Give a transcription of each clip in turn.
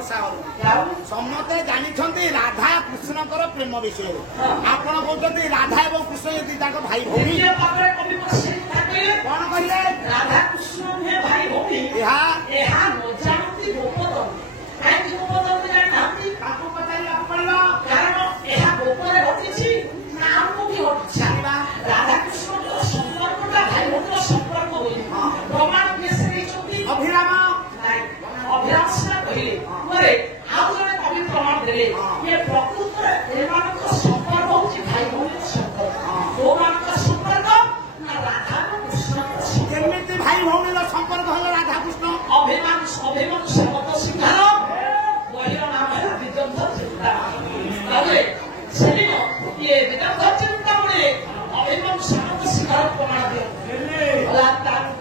ବର୍ଷା ସମସ୍ତେ ଜାଣିଛନ୍ତି ରାଧା କୃଷ୍ଣଙ୍କର ପ୍ରେମ ବିଷୟରେ। ଆପଣ କହୁଛନ୍ତି ରାଧା ଏବଂ କୃଷ୍ଣ ଯଦି ତାଙ୍କ ଭାଇ ଭଉଣୀ କଣ କହିଲେ? ରାଧା କୃଷ୍ଣ ଭାଇ ଭଉଣୀ ଏହା ନଜାଣନ୍ତି ଗୋପଦନ। କାହିଁକି ଗୋପଦନ ଜାଣିନାହାନ୍ତି? ତାକୁ ପଚାରିବାକୁ ପଡିବ। କାରଣ ଏହା ଗୋପରେ ଘଟିଛି ନା ଆମକୁ ବି ଘଟିଛି। ରାଧାକୃଷ୍ଣଙ୍କର ସମ୍ପର୍କଟା ଭାଇ ଭଉଣୀର ସମ୍ପର୍କ ବୋଲି ପ୍ରମାଣ କିଏ ସେ ଦେଇଛନ୍ତି? ଅଭିରାମ। ଅଭିରାମ ସିନା କହିଲେ ପରେ ଆଉ ଜଣେ କବି ପ୍ରମାଣ ଦେଲେ ଯେ ପ୍ରକୃତରେ ଏମାନଙ୍କର ସମ୍ପର୍କ ହଉଛି ଭାଇ ଭଉଣୀର ସମ୍ପର୍କ। କୋଉମାନଙ୍କର ସମ୍ପର୍କ? ନା ରାଧା କୃଷ୍ଣଙ୍କର ସମ୍ପର୍କ। କେମିତି ଭାଇ ଭଉଣୀର ସମ୍ପର୍କ ହେଲା ରାଧାକୃଷ୍ଣ? ଅଭିମାନ ଶବତ ଶିକାର ବହିର ନାମ ହେଲା ବିଦଗ୍ଧ ଚିନ୍ତା। ତାପରେ ସେଦିନ ଇଏ ବିଦଗ୍ଧ ଚିନ୍ତାମଣି ଅଭିମାନ ଶବତ ଶିକାର ପ୍ରମାଣ ଦିଅ ତାଙ୍କ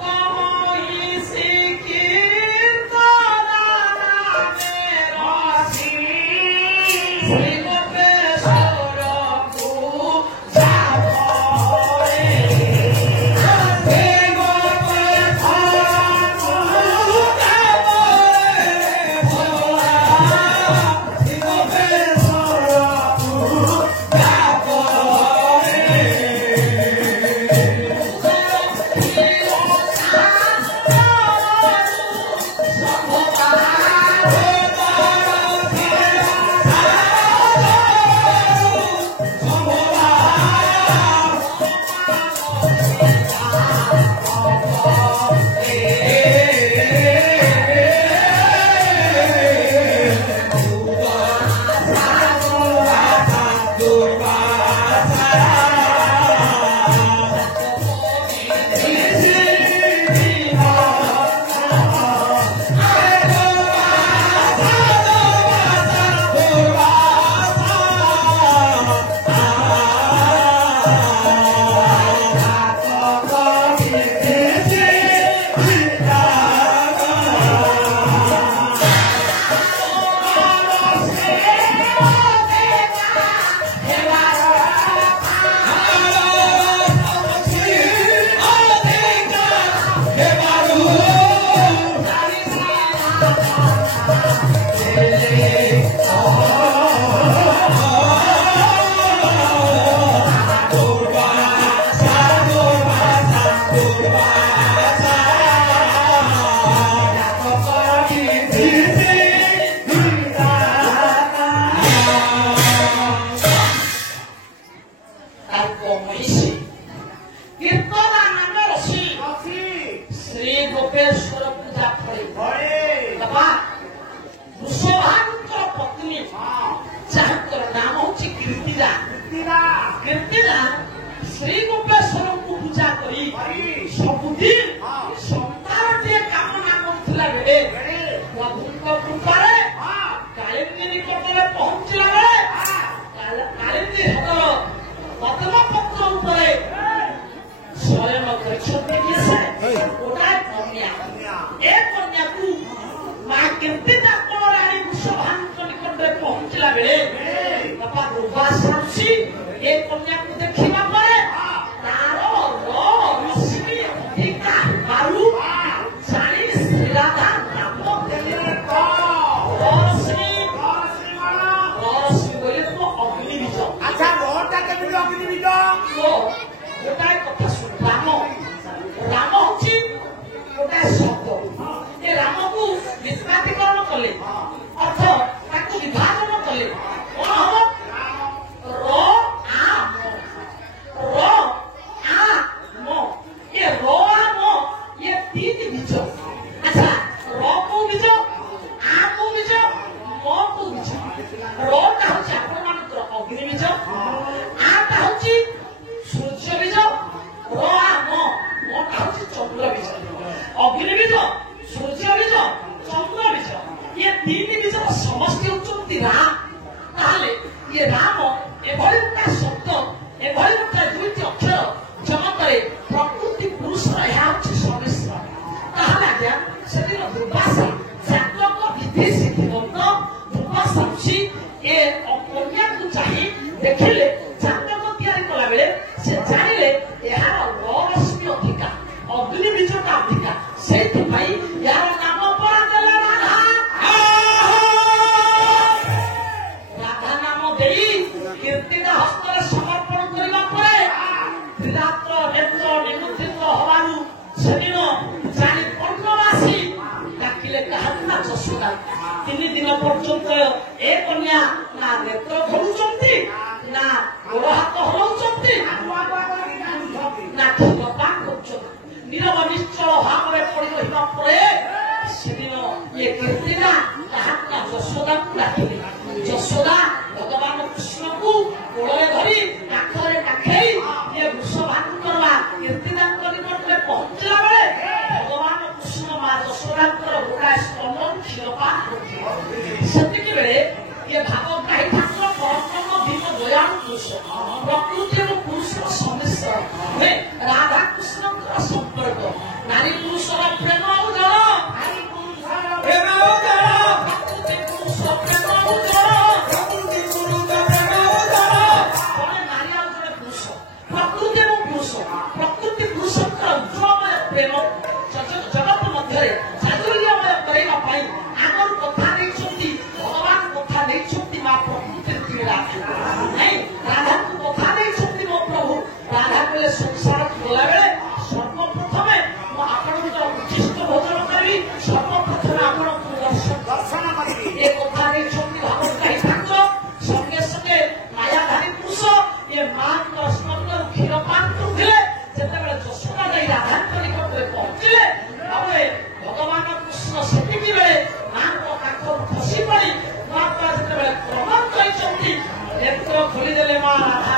ସେଥିପାଇଁ ୟାର ନାମ ପରା ଦେଲେ ରାଧା। ଯଶୋଦା 3 ଦିନ ପର୍ଯ୍ୟନ୍ତ ଏ କନ୍ୟା ନା ନେତ୍ର ଖୋଲୁଛନ୍ତି ନା ଗୋଡ଼ ହାତ ହଲାଉଛନ୍ତି ନା କ୍ଷୀରପାନ କରୁଛନ୍ତି। ନିରବ ନିଶ୍ଚଳ ଭାବରେ ପଡ଼ି ରହିବା ପରେ ସେଦିନ ଇଏ କୀର୍ତ୍ତିଦା ତାହାକୁ ନା ଯଶୋଦାକୁ ଡାକିଲେ। ଯଶୋଦା ଭଗବାନ କୃଷ୍ଣଙ୍କୁ କୋଳରେ ଧରି କାଖରେ କାଖେଇ ଇଏ ବୃଷଭାକୁ କରିବା କୀର୍ତ୍ତିଦାଙ୍କ ନିକଟରେ ପହଞ୍ଚିଲା ବେଳେ ଭଗବାନ କୃଷ୍ଣ ମା ଯଶୋଦାଙ୍କର ଗୋଟାଏ ସ୍ତନରୁ କ୍ଷୀରପାନ କରୁଥିଲେ। ସେତିକି ବେଳେ ଇଏ ଭାବଗ୍ରାହୀ ଠାକୁର ପରମ ଭୀମ ଦୟାଳୁ ପୁରୁଷ ପ୍ରକୃତି ଏବଂ ପୁରୁଷର ସମ୍ମିଶ୍ରଣ ନୁହେଁ। ରାଧାକୃଷ୍ଣଙ୍କର ସମ୍ପର୍କ ନାରୀ ପୁରୁଷର ପ୍ରେମ ଆଉ ଜଳ ପ୍ରକୃତି ପୁରୁଷ ପ୍ରେମ ଆଉ ଜଳ ଜଣେ ନାରୀ ଆଉ ଜଣେ ପୁରୁଷ ପ୍ରକୃତି ଏବଂ ପୁରୁଷ ପ୍ରକୃତି ପୁରୁଷଙ୍କର ଉଜ୍ଜଳମୟ ପ୍ରେମ ଜଗତ ମଧ୍ୟରେ ଚାତୁର୍ଯ୍ୟମୟ କରିବା ପାଇଁ ଆଗରୁ କଥା ନେଇଛନ୍ତି ଭଗବାନ କଥା ନେଇଛନ୍ତି ମା ପ୍ରକୃତିରେ ଥିଲେ ନାଇଁ ରାଧାକୁ କଥା ନେଇଛନ୍ତି ମୋ ପ୍ରଭୁ। ରାଧା କହିଲେ ସଂସାର ଗଲାବେଳେ ସର୍ବପ୍ରଥମେ ମୁଁ ଆପଣଙ୍କର ଉଚ୍ଚିଷ୍ଟ ଭୋଜନ କରିବି ସର୍ବପ୍ରଥମେ ଆପଣଙ୍କୁ ଦର୍ଶନ କରିବି ଏ କଥା ନେଇଛନ୍ତି ଭାବଗ୍ରାହୀ ଠାକୁର। ସଙ୍ଗେ ସଙ୍ଗେ ମାୟାଧାରୀ ପୁରୁଷ ଏ ମାଙ୍କ ସ୍ତନରୁ କ୍ଷୀରପାନ କରୁଥିଲେ। ଯେତେବେଳେ ଯଶୋଦା ଯାଇ ରାଧାଙ୍କ ନିକଟରେ ପହଞ୍ଚିଲେ ତାପରେ ଭଗବାନ କୃଷ୍ଣ ସେତିକି ବେଳେ ମାଙ୍କ ପାଖରୁ ଖସି ପଡ଼ି ମାତା ଯେତେବେଳେ ପ୍ରମାଣ କରିଛନ୍ତି ନେତ୍ର ଖୋଲିଦେଲେ ମା ରାଧା।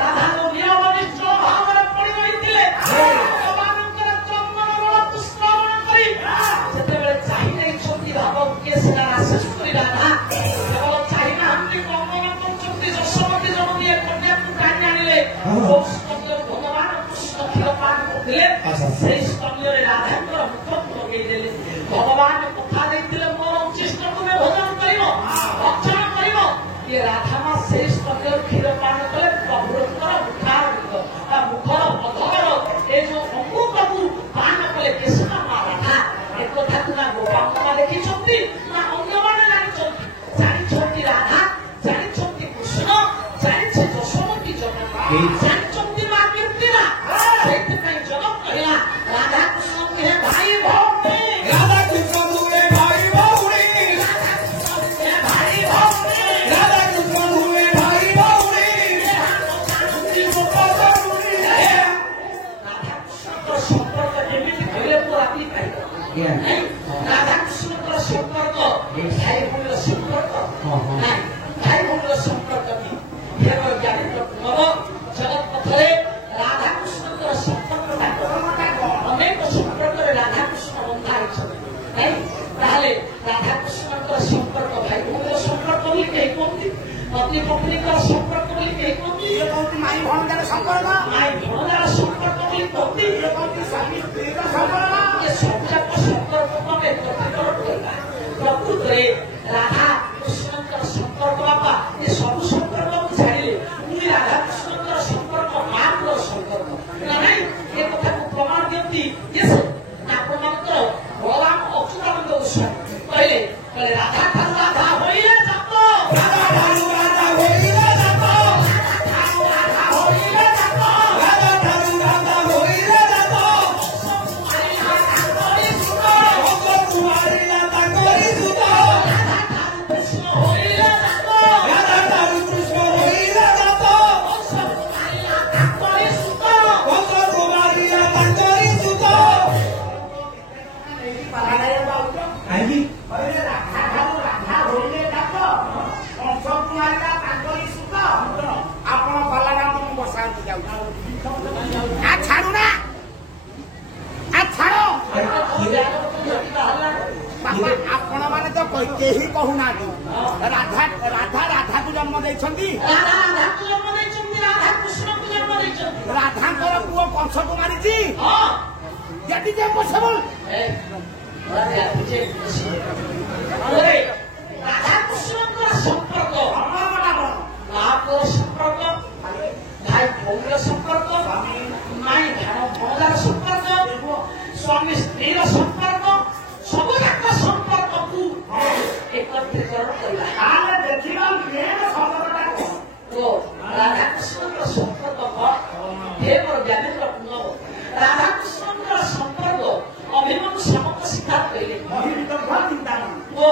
ରାଧାକୁ ନିୟମ ନିଶ୍ଚଳ ଭାବରେ ପଡ଼ି ରହିଥିଲେ ଭଗବାନଙ୍କର ଚନ୍ଦନକୁ ଶ୍ରବଣ କରି ଯେତେବେଳେ ଚାହିଁ ନେଇଛନ୍ତି ଭାବ କିଏ ସେଟା ରାଶେଶ୍ୱରୀ ରାଧା କେବଳ ଚାହିଁ ନାହାନ୍ତି କଙ୍ଗନ କରୁଛନ୍ତି ଯଶୋମତୀ ଜନନୀ ଏ କନ୍ୟାକୁ ଟାଣି ଆଣିଲେ ଭଗବାନ କୃଷ୍ଣ କ୍ଷୀରପାନ କରୁଥିଲେ ସେଇ ସ୍ତନ୍ୟରେ ରାଧାଙ୍କର ମୁଖକୁ ଲଗେଇଦେଲେ। ଭଗବାନ କଥା ଦେଇଥିଲେ ମୋର ଉଚ୍ଚିଷ୍ଟ ତୁମେ ଭୋଜନ କରିବ ଭକ୍ଷଣ କରିବ। ଇଏ ରାଧା ମା ସେଇ ସ୍ତନ୍ୟରୁ କ୍ଷୀରପାନ କଲେ ପ୍ରଭୁଙ୍କର ମୁଖର ଅଧର ଏ ଯୋଉ ଅମୃତକୁ ପାନ କଲେ କୃଷ୍ଣ ମା ରାଧା। ଏ କଥାକୁ ନା ଗୋପାଳମା ଦେଖିଛନ୍ତି ନା ଅନ୍ୟମାନେ ଜାଣିଛନ୍ତି। ଜାଣିଛନ୍ତି ରାଧା ଜାଣିଛନ୍ତି କୃଷ୍ଣ ଜାଣିছে ଯଶୋମତୀ ଜଗନ୍ନାଥ ଜାଣିଛନ୍ତି ମା କୀର୍ତ୍ତିଦା। ସେଇଥିପାଇଁ ଜଗତ କହିଲା ରାଧା କୃଷ୍ଣ କୁହେ ଭାଇ ଭଉଣୀ ରାଧା କୃଷ୍ଣ ହୁଏ ଭାଇ ଭଉଣୀ ରାଧା କୃଷ୍ଣ କୁହେ ଭାଇ ଭଉଣୀ ରାଧା କୃଷ୍ଣ ହୁଏ ଭାଇ ଭଉଣୀ ରାଧାକୃଷ୍ଣଙ୍କର ସମ୍ପର୍କ ଯେମିତି କହିଲେ ମୁଁ ରାତି ପାଇବ ରାଧାକୃଷ୍ଣଙ୍କର ସମ୍ପର୍କ ଭାଇ ଭଉଣୀର ସମ୍ପର୍କ ନାଇଁ ଭାଇ ଭଉଣୀର ସମ୍ପର୍କ କି ଜ୍ଞାନୀର ନବ ଜଗତ ପଥରେ ରାଧାକୃଷ୍ଣଙ୍କର ସମ୍ପର୍କଟା ଅନେକ ସମ୍ପର୍କରେ ରାଧାକୃଷ୍ଣ ବନ୍ଧା ହେଇଛନ୍ତି ନାଇଁ। ତାହେଲେ ରାଧାକୃଷ୍ଣଙ୍କର ସମ୍ପର୍କ ଭାଇ ଭଉଣୀର ସମ୍ପର୍କ ବୋଲି କେହି କୁହନ୍ତି ପତ୍ନୀ ପତ୍ନୀଙ୍କର ସମ୍ପର୍କ ବୋଲି କେହି କୁହନ୍ତି ମାଇ ଭଣଜାର ସମ୍ପର୍କ ମାଇ ଭଣଜାର ସମ୍ପର୍କ ବୋଲି କୁହନ୍ତି ସ୍ୱାମୀ ସ୍ତ୍ରୀର ସମ୍ପର୍କ ଏ ସବୁଯାକ ସମ୍ପର୍କକୁ ଆମେ ପ୍ରତିକରଣ କରିବା। ପ୍ରକୃତରେ ରାଧା କୃଷ୍ଣଙ୍କର ସମ୍ପର୍କ ବାପା ଏ ସବୁ ସମ୍ପର୍କକୁ ଛାଡ଼ିଲେ ପୁଣି ରାଧାକୃଷ୍ଣଙ୍କର ସମ୍ପର୍କ ମାଙ୍କର ସମ୍ପର୍କ ନା ନାଇଁ ଏ କଥାକୁ ପ୍ରମାଣ ଦିଅନ୍ତି ଯେ ଆପଣଙ୍କର ବଳରାମ ଅଚ୍ୟୁତାନନ୍ଦ ଗୋସ୍ୱାମୀ କହିଲେ ରାଧା ଠାରୁ ରାଧା ହୋଇଲେ ଜାତ ରାଧା ଠାରୁ ରାଧା ହୋଇଲେ ଜାତ ରାଧା ହୋଇଲେ ଜାତ ରାଧା ଠାରୁ ରାଧା ହୋଇଲେ ଜାତ ଭକ୍ତ କୁମାରିଲା ତାଙ୍କରି ସୁତ ରାଧା ଠାରୁ କୃଷ୍ଣ ହୋଇଲେ ଜାତ ରାଧା ଠାରୁ କୃଷ୍ଣ ହୋଇଲେ ଜାତ ତାଙ୍କରି ସୁତ ଭକ୍ତ କୁମାରିଲା ତାଙ୍କରି ସୁତ। ଆଜି ଆପଣ ପାଲାଗାମ ମୁଁ ବସାନ୍ତି ଯାଉଛି ଛାଡୁନା ଛାଡ ବାପା ଆପଣ ମାନେ ତ କେହି କହୁନାହାନ୍ତି ରାଧା ରାଧା ରାଧାକୁ ଜନ୍ମ ଦେଇଛନ୍ତି ରାଧାକୁ ଜନ୍ମ ଦେଇଛନ୍ତି ରାଧା କୃଷ୍ଣକୁ ଜନ୍ମ ଦେଇଛନ୍ତି ରାଧାଙ୍କର ପୁଅ କଂସକୁ ମାରିଛି ହଁ ଯଦି ଯେ ପସିବଲ ରାଧାକୃଷ୍ଣଙ୍କର ସମ୍ପର୍କ ମାଙ୍କର ସମ୍ପର୍କ ଭାଇ ଭଉଣୀର ସମ୍ପର୍କ ମାଇ ଭଣଜାର ସମ୍ପର୍କ ସ୍ୱାମୀ ସ୍ତ୍ରୀର ସମ୍ପର୍କ ସବୁଯାକ ସମ୍ପର୍କକୁ ଏକତ୍ରୀକରଣ କରିବା। ଦେଖିବା ରାଧାକୃଷ୍ଣଙ୍କର ସମ୍ପର୍କ ହେ ମୋର ଜ୍ଞାନେନ୍ଦ୍ର ପୁଙ୍ଗବ ରାଧାକୃଷ୍ଣଙ୍କର ସମ୍ପର୍କ ଅଭିମନ୍ୟୁ ଶାମକ ସିଦ୍ଧାର୍ଥ କହିଲେ ଓ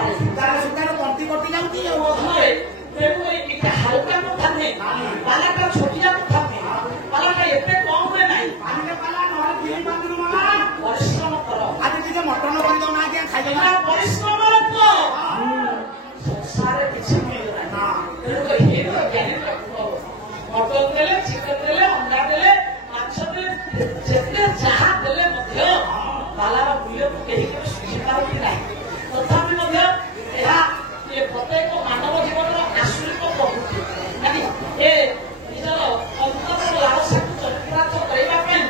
ପାରେ ସୂତାର ତଣ୍ଟି କଟି ଯାଉଛି ଆଉ ପ୍ରଥମେ ତେଣୁକରି ଏଇଟା ହାଲକା କଥା ନୁହେଁ ପାଲାଟା ଛୋଟିଆ କଥା ନୁହେଁ ପାଲାଟା ଏତେ କମ ହୁଏ ନାହିଁ ପାଣିରେ ପାଲା ନହେଲେ କିଏ ବାନ୍ଧିରୁ ମାମା ପରିଶ୍ରମ କର ଆଜି ଟିକେ ମଟନ କରିଦଉ ନା ଆଜ୍ଞା ଖାଇଦେବା ଏହା ପରିଶ୍ରମର ଫଳ ସଂସାରରେ କିଛି ମିଳିଗଲା ତେଣୁକରି ହେ ଜ୍ଞାନୀ ମଟନ ଦେଲେ ଚିକେନ ଦେଲେ ଅଣ୍ଡା ଦେଲେ ମାଛ ଦେଲେ ଯେତେ ଯାହା ଦେଲେ ମଧ୍ୟ ପାଲାର ମୂଲ୍ୟକୁ କେହି କେବେ ଶୁଝିପାରନ୍ତି ନାହିଁ ତଥାପି ମଧ୍ୟ ଏହା ପ୍ରତ୍ୟେକ ମାନବ ଜୀବନର ଆସୁରିକ ପ୍ରଭୃତି ଏ ନିଜର ଅନ୍ତର ଲାଳସାକୁ ଚରିତାର୍ଥ କରିବା ପାଇଁ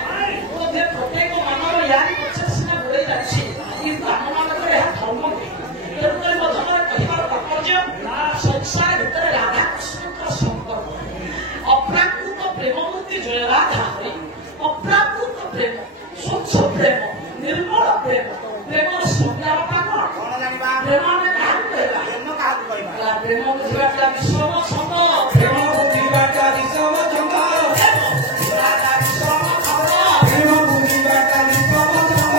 ମଧ୍ୟ ପ୍ରତ୍ୟେକ ମାନବ ୟାରି ପଛରେ ସିନା ଗୋଡ଼େଇ ଯାଉଛି କିନ୍ତୁ ଆମମାନଙ୍କର ଏହା ଧର୍ମ ନୁହେଁ ତେଣୁକରି ମଧ୍ୟ ମୋର କହିବାର ତାତ୍ପର୍ଯ୍ୟ ସଂସାର ଭିତରେ ରାଧାକୃଷ୍ଣଙ୍କର ସମ୍ପର୍କ ଅପ୍ରାକୃତ ପ୍ରେମ ମୂର୍ତ୍ତି ଜୟ ରାଧା ହୋଇ ଅପ୍ରାକୃତ ପ୍ରେମ ସ୍ୱଚ୍ଛ ପ୍ରେମ ନିର୍ମଳ ପ୍ରେମ ପ୍ରେମର ସଂଜ୍ଞାଟା କଣ କଣ ଜାଣିବା ପ୍ରେମ ଆମେ କାହାକୁ କହିବା ପ୍ରେମ କାହାକୁ କହିବା ପ୍ରେମ ବୁଝିବାଟା ବିଷମ ଛନ୍ଦ ପ୍ରେମ ବୁଝିବାଟା ବିଷମ ଛନ୍ଦ ପ୍ରେମ ବୁଝିବାଟା ବିଷମ ଛନ୍ଦ ପ୍ରେମ ବୁଝିବାଟା ବିଷମ ଛନ୍ଦ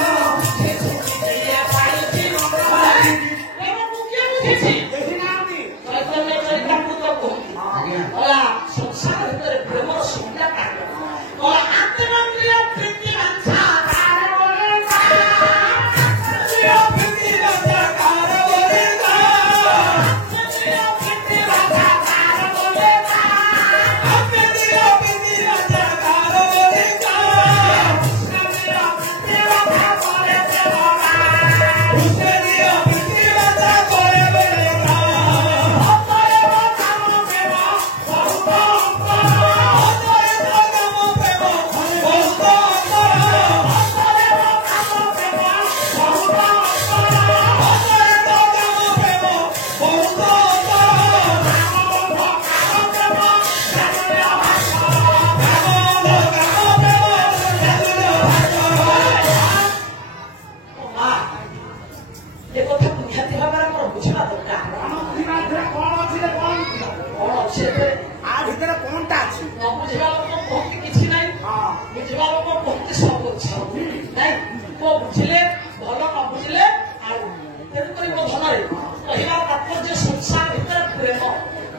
ପ୍ରେମକୁ କିଏ ବୁଝିଛି କେହି ନାହାନ୍ତି ଚୈତନ୍ୟ ଚରିତାମୃତ କୁହନ୍ତି ସଂସାର ଭିତରେ ପ୍ରେମର ସଂଜ୍ଞା କାଢ ଆତ୍ମେନ୍ଦ୍ରିୟ ପ୍ରୀତି ବାଞ୍ଛା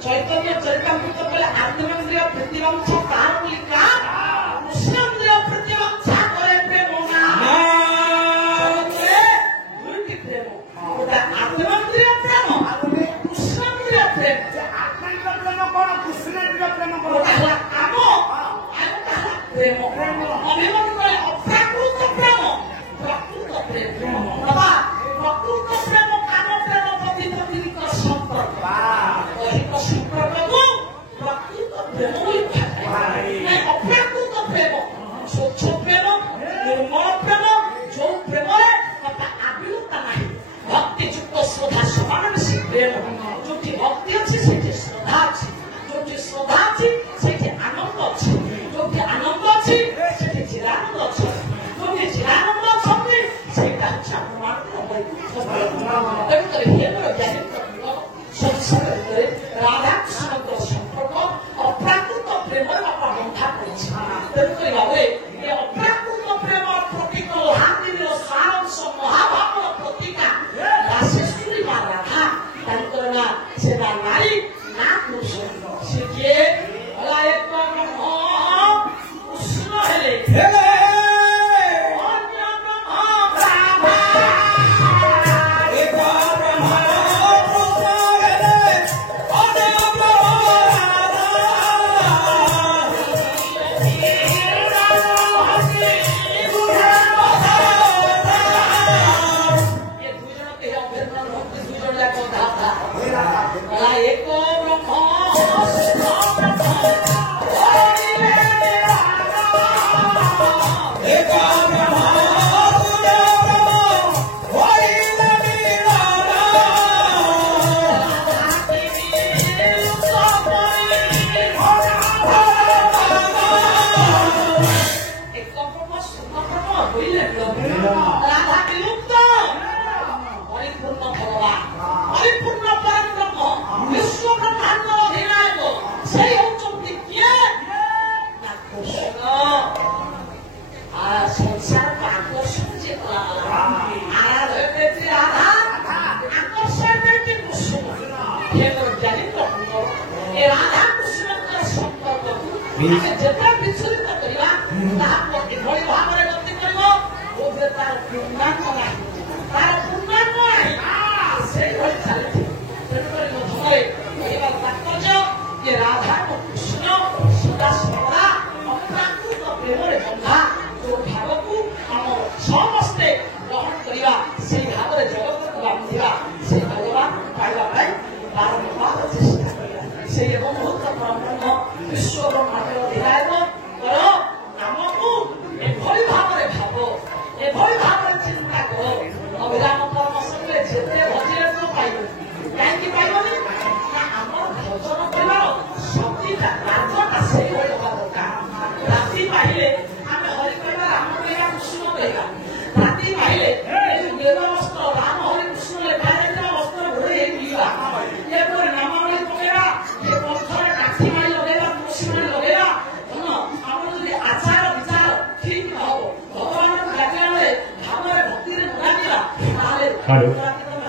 चैतन्य चरितामृत बोले आत्मेन्द्रिय प्रतिवंश काल लिखा कृष्णेन्द्रिय प्रतिवंश करे प्रेम दुईटी प्रेम आत्मेन्द्रिय प्रेम कृष्णेन्द्रिय प्रेम आत्मेन्द्रिय प्रेम कौन कृष्णेन्द्रिय प्रेम कौन काम प्रेम अभिमान करे अप्राकृत प्रेम प्रकृत प्रेम प्रकृत प्रेम काम प्रेम पति पत्नी संपर्क संपर्क प्रकृत प्रेम अप्राकृत प्रेम स्वच्छ प्रेम निर्मल प्रेम जो प्रेम आबिलता नहीं भक्तियुक्त श्रद्धा समान से प्रेम जो भक्ति अच्छी से श्रद्धा अच्छी जो श्रद्धा अच्छी से आनंद अच्छी जो आनंद अच्छी से चिरानंद अच्छी जो चिरानंद अच्छी से संसार राधा कृष्ण संपर्क अप्राकृत प्रेम बापा बंधा कर अप्राकृत प्रेम प्रतीक हाथी सारांश महाभाव प्रतीका राशेश्वरी माँ राधा ना से नारी ना पुरुष से किए एक कृष्ण हेले परिपूर्ण भगवान परिपूर्ण परब्रह्म विश्व ଆମେ ଯେତେ ବିଚଳିତ କରିବା ତାହାକୁ ଏଭଳି ଭାବରେ ଗତି କରିବ ବୋଧେ ତାର ପୂର୍ଣ୍ଣାଙ୍ଗ ନାହିଁ ତାର ପୂର୍ଣ୍ଣାଙ୍ଗ ନାହିଁ ସେଇଭଳି ଚାଲିଥିବ। ତେଣୁକରି ମୋ ଧନରେ କହିବାର ତାତ୍ପର୍ଯ୍ୟ ଯେ ରାଧା ଓ କୃଷ୍ଣ ସଦା ସର୍ବଦା ଅପ୍ରାକୃତ ପ୍ରେମରେ ବନ୍ଧା ଯୋଉ ଭାବକୁ ଆମ ସମସ୍ତେ ଗ୍ରହଣ କରିବା ସେଇ ଭାବରେ ଜଗତକୁ ବାନ୍ଧିବା ସେଇ ଭଗବାନ ପାଇବା ପାଇଁ ବାରମ୍ବାର ଚେଷ୍ଟା କରିବା। ସେଇ ଏବଂ ବହୁତ ବ୍ରହ୍ମ ବିଶ୍ୱ ବ୍ରହ୍ମାଣ୍ଡର ଅଧିନାୟକଙ୍କର ନାମକୁ ଏଭଳି ଭାବରେ ଭାବ ଏଭଳି ଭାବରେ ଚିନ୍ତା କର ଅଭିରାମ କର୍ମ ସଙ୍ଗେ ଯେତେ ଭଜିଲେ ତ ପାଇବ କାହିଁକି ପାଇବନି ନା ଆମର ଭଜନ କରିବାର ଶକ୍ତିଟା ରାଜଟା ସେଇଭଳି ହେବା ଦରକାର। ରାତି ପାଇଲେ ଆମେ ହରି କହିବା ରାମ କହିବା କୃଷ୍ଣ କହିବା ରାତି ପାଇଲେ ବେଦ ବସ୍ତ୍ର ରାମ ହରି କୃଷ୍ଣ ଲେଖା ଯାଇଥିବା ବସ୍ତ୍ର ଘୋଡେଇ ହେଇ ବୁଲିବା ଏପରି ନାମାବଳୀ ପକେଇବା ଏ ପଥରେ କାଠି ମାଳି ଲଗେଇବା ତୁଳସୀ ମାଳି ଲଗେଇବା ଧନ ଆମର ଯଦି ଆଚାର ବିଚାର ଠିକ ନ ହବ ଭଗବାନଙ୍କ ଡାକିବାରେ ଭାବରେ ଭକ୍ତିରେ ଡାକିବା ତାହେଲେ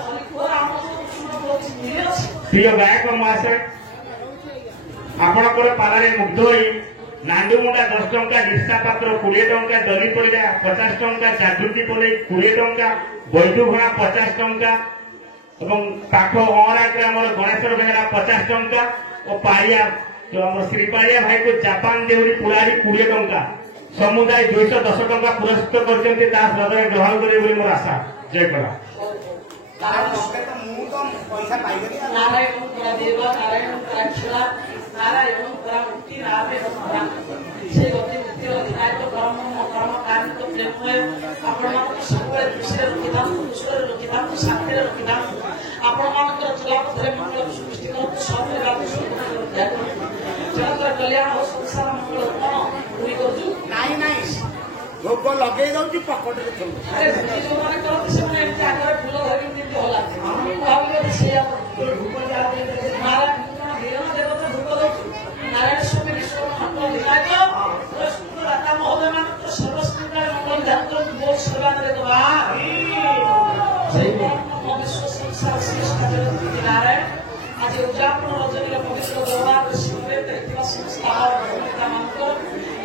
ହରି କୁହ ରାମ କୃଷ୍ଣ କହୁଛି ମିଳେ ଅଛି। ପ୍ରିୟ ଗାୟକ ମହାଶୟ ଆପଣଙ୍କର ପାଲାରେ ମୁଗ୍ଧ ହୋଇ ନାଣ୍ଡୁମୁଣ୍ଡା 10 ଟଙ୍କା ନିଷ୍ଠା ପାତ୍ର 20 ଟଙ୍କା ଦଲି ପଡ଼ିଲା 50 ଟଙ୍କା ଜାଗୃତି ପଲେଇ 20 ଟଙ୍କା ବୈଦୁଘଣା 50 ଟଙ୍କା ଏବଂ ପାଖ ଅଁରା ଗ୍ରାମର ଗଣେଶ୍ୱର ବେହେରା 50 ଟଙ୍କା ଓ ପାଳିଆ ଶ୍ରୀପାଳିଆ ଭାଇକୁ ଜାପାନ ଦେଉରୀ ପୁଳାରୀ 20 ଟଙ୍କା ସମୁଦାୟ 210 ଟଙ୍କା ପୁରସ୍କୃତ କରିଛନ୍ତି ତା ହୃଦୟ ଗ୍ରହଣ କରିବେ ବୋଲି ମୋର ଆଶା। ଜୟ କଳା। ମୁଁ ତ ପଇସା ପାଇଗଲି। ନାରାୟଣ ଦେବ ନାରାୟଣ କ୍ଷୀର ନାରାୟଣ ମୁକ୍ତି ନାରାୟଣ ସେ ଗତି ମୁକ୍ତିର ଅଧିନାୟକ କର୍ମ କାର୍ମିକ ପ୍ରେମମୟ ଆପଣମାନଙ୍କୁ ସବୁବେଳେ ଦୃଷ୍ଟିରେ ରଖିଥାନ୍ତୁ ଦୃଷ୍ଟିରେ ରଖିଥାନ୍ତୁ ଶାନ୍ତିରେ ରଖିଥାନ୍ତୁ ଆପଣମାନଙ୍କର ଚଲାପଥରେ ମଙ୍ଗଳ ସୃଷ୍ଟି କରନ୍ତୁ ସପରିବାରକୁ ରକ୍ଷା କରନ୍ତୁ ଜଗତର କଲ୍ୟାଣ ଓ ସଂସାର ମଙ୍ଗଳ କଣ ପୁରୀ କରୁଛୁ ନାଇଁ ନାଇଁ ଭୋଗ ଲଗେଇ ଦଉଛି ପକଟରେ ଥୋଉଛି। ଯୋଉମାନେ କରନ୍ତି ସେମାନେ ଏମିତି ଆଗରେ ଫୁଲ ଧରିକି ଯେମିତି ହଲା ମୁଁ ଭାବିଲି ସେଇଆ ଧୂପ ନାରାୟଣ ଧୀରଣ ଦେବତା ଧୂପ ଦଉଛୁ ନାରାୟଣ ସ୍ୱାମୀ ବିଶ୍ୱବ୍ରହ୍ମାଣ୍ଡ ଅଧିନାୟକ ଦାତା ମହୋଦୟମାନଙ୍କର ସର୍ବସ୍ୱୀକାର ମଙ୍ଗଳ ଯାତ୍ରା ବହୁତ ସେବାନରେ ଦେବା ସେଇ ବିଶ୍ୱ ସଂସାର ଶ୍ରେଷ୍ଠ ନାରାୟଣ ଆଜି ଉଜାପନ ରଜନୀର ପବିତ୍ର ଦରବାରରେ ଶିବଦେବ ହେଇଥିବା ସଂସ୍ଥା ମାନଙ୍କର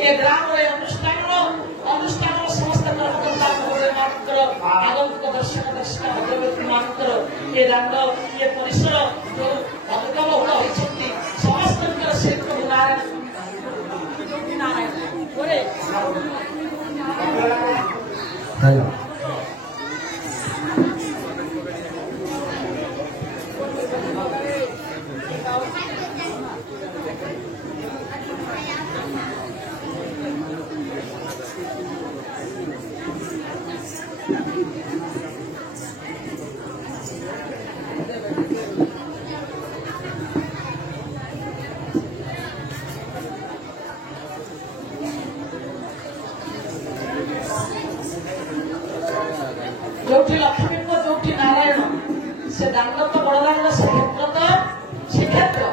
ଏ ଗ୍ରାମର ଏ ଅନୁଷ୍ଠାନର ସମସ୍ତ କର୍ମକର୍ତ୍ତା ମହୋଦୟମାନଙ୍କର ଆଗନ୍ତୁକ ଦର୍ଶକ ଭଦ୍ରବ୍ୟକ୍ତି ମାନଙ୍କର ଏ ଦାଣ୍ଡ ଏ ପରିସର ଯୋଉ ଅଦୂତ ହୋଇଛନ୍ତି ସମସ୍ତଙ୍କର ସେ ପ୍ରଭୁ ନାରାୟଣ ଯୋଉଠି ଲକ୍ଷ୍ମୀଙ୍କ ଯୋଉଠି ନାରାୟଣ ସେ ଦାଣ୍ଡ ତ ବଡଦାଣ୍ଡ ସେ କ୍ଷେତ୍ର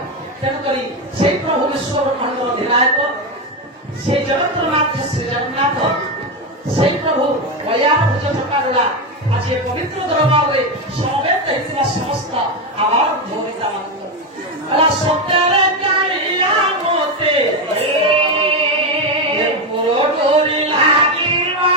ତେଣୁକରି ସେଇ ପ୍ରଭୁ ବିଶ୍ୱ ବ୍ରହ୍ମାଣ୍ଡର ଅଧିନାୟକ ସେଇ ଜଗତର ନାଥ ଶ୍ରୀ ଜଗନ୍ନାଥ ସେଇ ପ୍ରଭୁ ବୟାର ଭୁଜ ଚକାଡୋଳା ଆଜି ଏ ପବିତ୍ର ଦରବାରରେ ସମବେତ ହେଇଥିବା ସମସ୍ତ ଆଭାର ଭୌରିତା ମାନଙ୍କର ସତ୍ୟରେ କାଳିଆ ମତେ ଡୋରି ଲାଗିବା